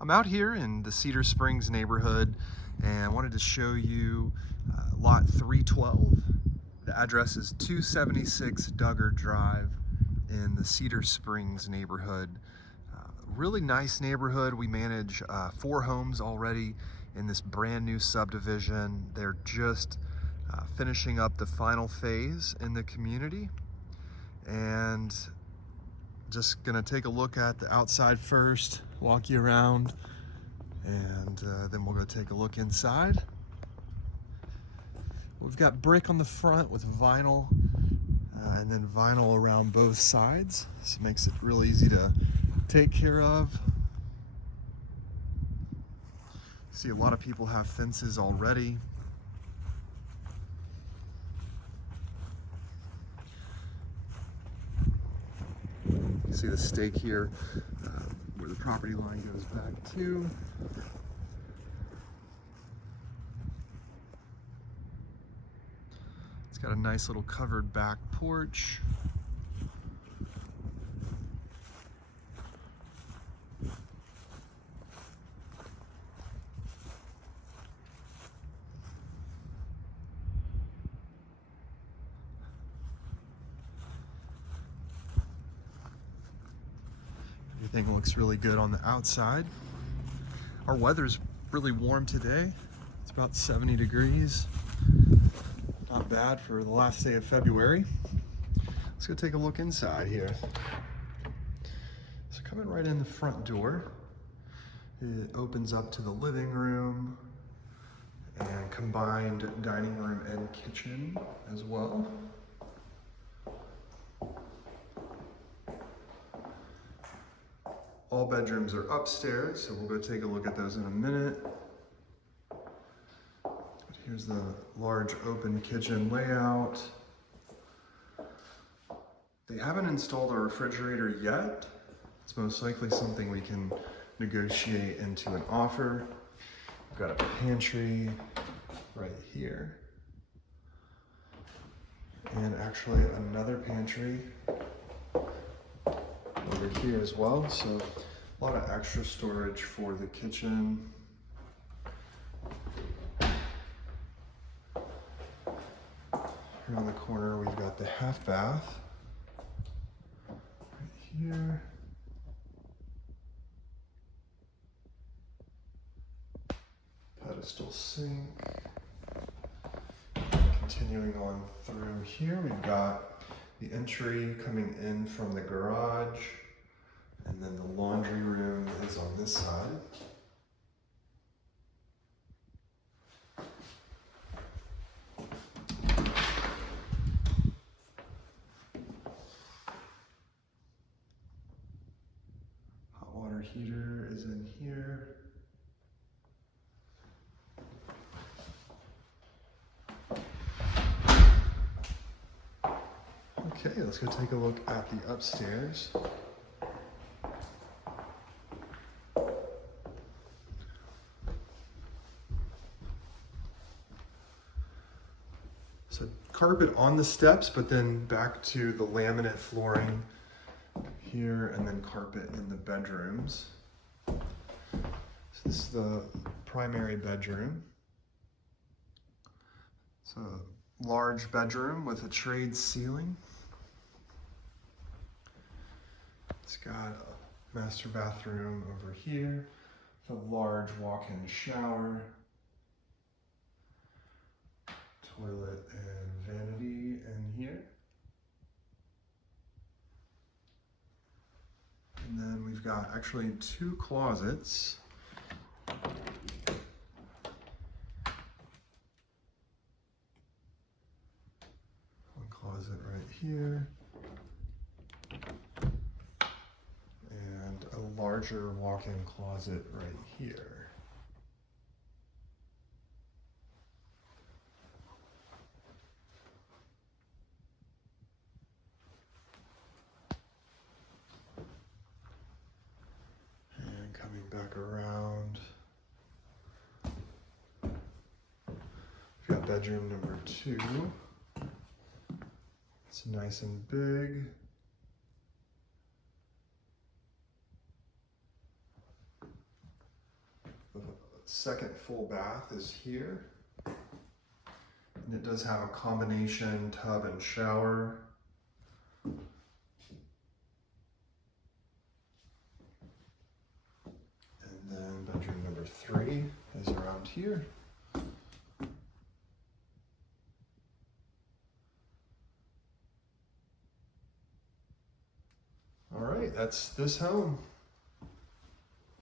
I'm out here in the Cedar Springs neighborhood and I wanted to show you lot 312. The address is 276 Duggar Drive in the Cedar Springs neighborhood. Really nice neighborhood. We manage 4 homes already in this brand new subdivision. They're just finishing up the final phase in the community, and just gonna take a look at the outside first, walk you around, and then we'll go take a look inside. We've got brick on the front with vinyl and then vinyl around both sides, so it makes it real easy to take care of. See, a lot of people have fences already. You see the stake here where the property line goes back to. It's got a nice little covered back porch. Everything looks really good on the outside. Our weather's really warm today. It's about 70 degrees. Not bad for the last day of February. Let's go take a look inside here. So coming right in the front door, it opens up to the living room and combined dining room and kitchen as well. All bedrooms are upstairs, so we'll go take a look at those in a minute. Here's the large open kitchen layout. They haven't installed a refrigerator yet. It's most likely something we can negotiate into an offer. We've got a pantry right here. And actually another pantry over here as well. So a lot of extra storage for the kitchen. Around the corner, we've got the half bath right here. Pedestal sink. Continuing on through here, we've got the entry coming in from the garage, and then the laundry room is on this side. Hot water heater is in here. Okay, let's go take a look at the upstairs. So carpet on the steps, but then back to the laminate flooring here, and then carpet in the bedrooms. So this is the primary bedroom. It's a large bedroom with a trade ceiling. It's got a master bathroom over here, with a large walk-in shower, toilet and vanity in here. And then we've got actually 2 closets. One closet right here. And a larger walk-in closet right here. And coming back around, we've got bedroom number 2. It's nice and big. second full bath is here. And it does have a combination tub and shower. And then bedroom number 3 is around here. All right, that's this home.